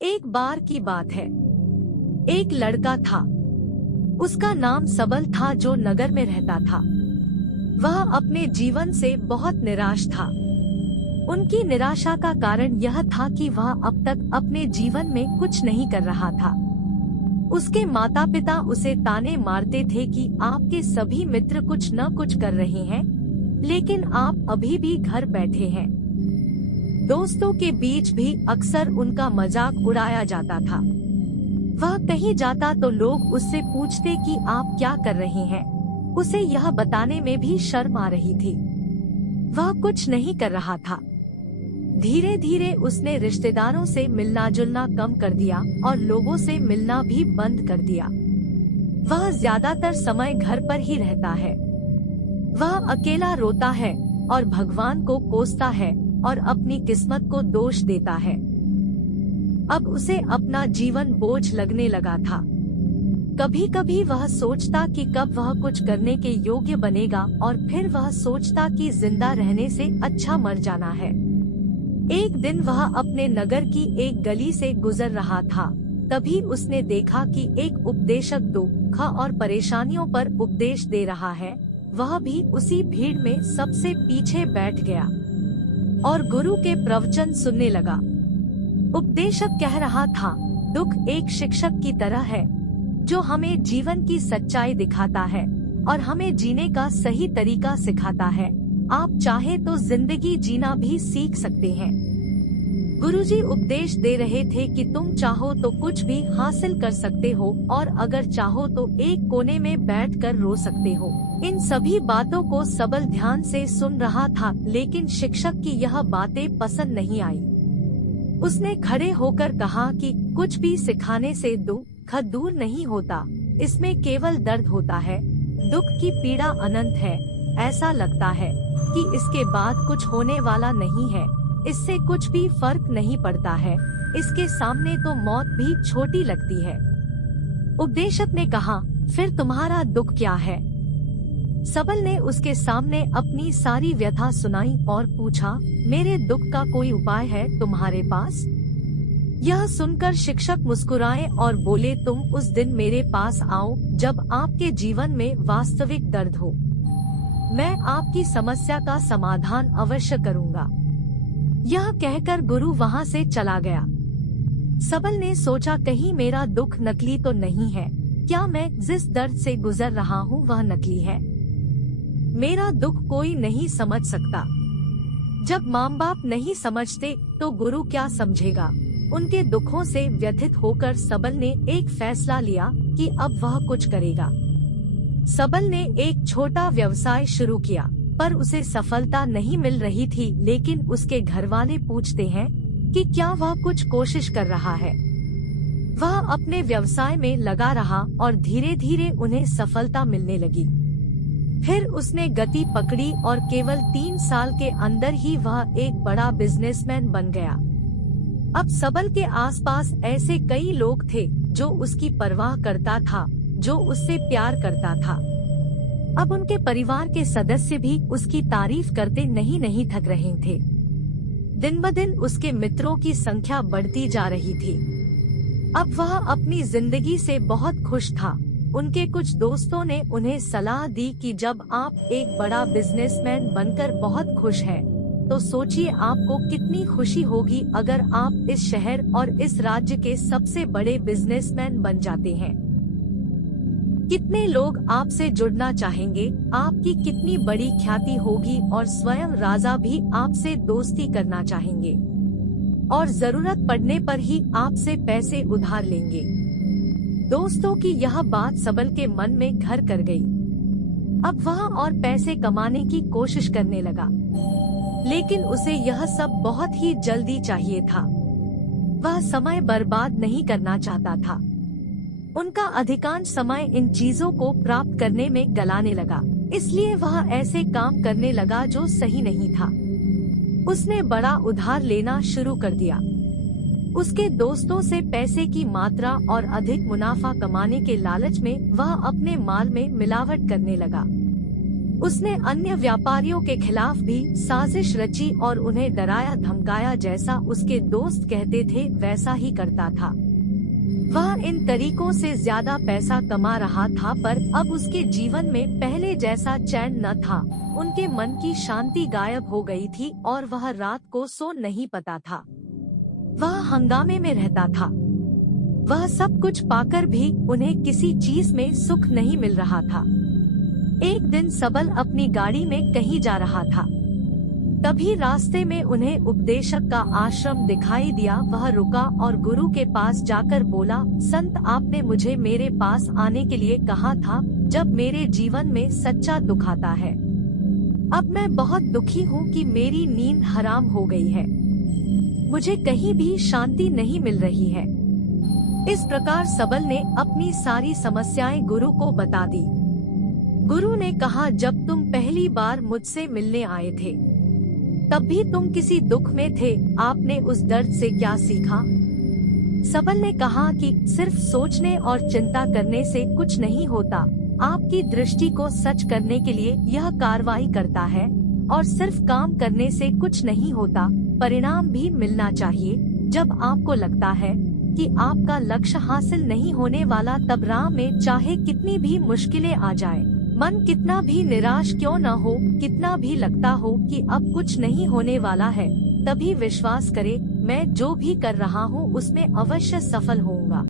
एक बार की बात है। एक लड़का था। उसका नाम सबल था, जो नगर में रहता था। वह अपने जीवन से बहुत निराश था। उनकी निराशा का कारण यह था कि वह अब तक अपने जीवन में कुछ नहीं कर रहा था। उसके माता पिता उसे ताने मारते थे कि आपके सभी मित्र कुछ न कुछ कर रहे हैं, लेकिन आप अभी भी घर बैठे हैं। दोस्तों के बीच भी अक्सर उनका मजाक उड़ाया जाता था। वह कहीं जाता तो लोग उससे पूछते कि आप क्या कर रहे हैं। उसे यह बताने में भी शर्म आ रही थी। वह कुछ नहीं कर रहा था। धीरे धीरे उसने रिश्तेदारों से मिलना जुलना कम कर दिया और लोगों से मिलना भी बंद कर दिया। वह ज्यादातर समय घर पर ही रहता है। वह अकेला रोता है और भगवान को कोसता है और अपनी किस्मत को दोष देता है। अब उसे अपना जीवन बोझ लगने लगा था। कभी कभी वह सोचता कि कब वह कुछ करने के योग्य बनेगा, और फिर वह सोचता कि जिंदा रहने से अच्छा मर जाना है। एक दिन वह अपने नगर की एक गली से गुजर रहा था। तभी उसने देखा कि एक उपदेशक दुख और परेशानियों पर उपदेश दे रहा है। वह भी उसी भीड़ में सबसे पीछे बैठ गया और गुरु के प्रवचन सुनने लगा। उपदेशक कह रहा था, दुख एक शिक्षक की तरह है, जो हमें जीवन की सच्चाई दिखाता है और हमें जीने का सही तरीका सिखाता है। आप चाहे तो जिंदगी जीना भी सीख सकते हैं। गुरुजी उपदेश दे रहे थे कि तुम चाहो तो कुछ भी हासिल कर सकते हो, और अगर चाहो तो एक कोने में बैठकर रो सकते हो। इन सभी बातों को सबल ध्यान से सुन रहा था, लेकिन शिक्षक की यह बातें पसंद नहीं आई। उसने खड़े होकर कहा कि कुछ भी सिखाने से दुख दूर नहीं होता, इसमें केवल दर्द होता है। दुख की पीड़ा अनंत है। ऐसा लगता है कि इसके बाद कुछ होने वाला नहीं है। इससे कुछ भी फर्क नहीं पड़ता है। इसके सामने तो मौत भी छोटी लगती है। उपदेशक ने कहा, फिर तुम्हारा दुख क्या है? सबल ने उसके सामने अपनी सारी व्यथा सुनाई और पूछा, मेरे दुख का कोई उपाय है तुम्हारे पास? यह सुनकर शिक्षक मुस्कुराए और बोले, तुम उस दिन मेरे पास आओ जब आपके जीवन में वास्तविक दर्द हो। मैं आपकी समस्या का समाधान अवश्य करूंगा। यह कहकर गुरु वहां से चला गया। सबल ने सोचा, कहीं मेरा दुख नकली तो नहीं है? क्या मैं जिस दर्द से गुजर रहा हूँ वह नकली है? मेरा दुख कोई नहीं समझ सकता। जब माँ बाप नहीं समझते तो गुरु क्या समझेगा? उनके दुखों से व्यथित होकर सबल ने एक फैसला लिया कि अब वह कुछ करेगा। सबल ने एक छोटा व्यवसाय शुरू किया, पर उसे सफलता नहीं मिल रही थी। लेकिन उसके घरवाले पूछते हैं कि क्या वह कुछ कोशिश कर रहा है। वह अपने व्यवसाय में लगा रहा और धीरे धीरे उन्हें सफलता मिलने लगी। फिर उसने गति पकड़ी और केवल 3 साल के अंदर ही वह एक बड़ा बिजनेसमैन बन गया। अब सबल के आसपास ऐसे कई लोग थे जो उसकी परवाह करता था, जो उससे प्यार करता था। अब उनके परिवार के सदस्य भी उसकी तारीफ करते नहीं थक रहे थे। दिन ब दिन उसके मित्रों की संख्या बढ़ती जा रही थी। अब वह अपनी जिंदगी से बहुत खुश था। उनके कुछ दोस्तों ने उन्हें सलाह दी कि जब आप एक बड़ा बिजनेसमैन बनकर बहुत खुश हैं, तो सोचिए आपको कितनी खुशी होगी अगर आप इस शहर और इस राज्य के सबसे बड़े बिजनेसमैन बन जाते हैं। कितने लोग आपसे जुड़ना चाहेंगे, आपकी कितनी बड़ी ख्याति होगी, और स्वयं राजा भी आपसे दोस्ती करना चाहेंगे और जरूरत पड़ने पर ही आपसे पैसे उधार लेंगे। दोस्तों की यह बात सबल के मन में घर कर गई। अब वह और पैसे कमाने की कोशिश करने लगा, लेकिन उसे यह सब बहुत ही जल्दी चाहिए था। वह समय बर्बाद नहीं करना चाहता था। उनका अधिकांश समय इन चीजों को प्राप्त करने में गलाने लगा। इसलिए वह ऐसे काम करने लगा जो सही नहीं था। उसने बड़ा उधार लेना शुरू कर दिया। उसके दोस्तों से पैसे की मात्रा और अधिक मुनाफा कमाने के लालच में वह अपने माल में मिलावट करने लगा। उसने अन्य व्यापारियों के खिलाफ भी साजिश रची और उन्हें डराया धमकाया, जैसा उसके दोस्त कहते थे वैसा ही करता था। वह इन तरीकों से ज्यादा पैसा कमा रहा था, पर अब उसके जीवन में पहले जैसा चैन न था। उनके मन की शांति गायब हो गई थी और वह रात को सो नहीं पाता था। वह हंगामे में रहता था। वह सब कुछ पाकर भी उन्हें किसी चीज में सुख नहीं मिल रहा था। एक दिन सबल अपनी गाड़ी में कहीं जा रहा था। तभी रास्ते में उन्हें उपदेशक का आश्रम दिखाई दिया। वह रुका और गुरु के पास जाकर बोला, संत, आपने मुझे मेरे पास आने के लिए कहा था जब मेरे जीवन में सच्चा दुख आता है। अब मैं बहुत दुखी हूँ कि मेरी नींद हराम हो गई है। मुझे कहीं भी शांति नहीं मिल रही है। इस प्रकार सबल ने अपनी सारी समस्याएं गुरु को बता दी। गुरु ने कहा, जब तुम पहली बार मुझसे मिलने आए थे तब भी तुम किसी दुख में थे। आपने उस दर्द से क्या सीखा? सबल ने कहा कि सिर्फ सोचने और चिंता करने से कुछ नहीं होता। आपकी दृष्टि को सच करने के लिए यह कार्रवाई करता है, और सिर्फ काम करने से कुछ नहीं होता, परिणाम भी मिलना चाहिए। जब आपको लगता है कि आपका लक्ष्य हासिल नहीं होने वाला, तब राह में चाहे कितनी भी मुश्किलें आ जाए, मन कितना भी निराश क्यों न हो, कितना भी लगता हो कि अब कुछ नहीं होने वाला है, तभी विश्वास करे, मैं जो भी कर रहा हूँ उसमें अवश्य सफल होऊंगा।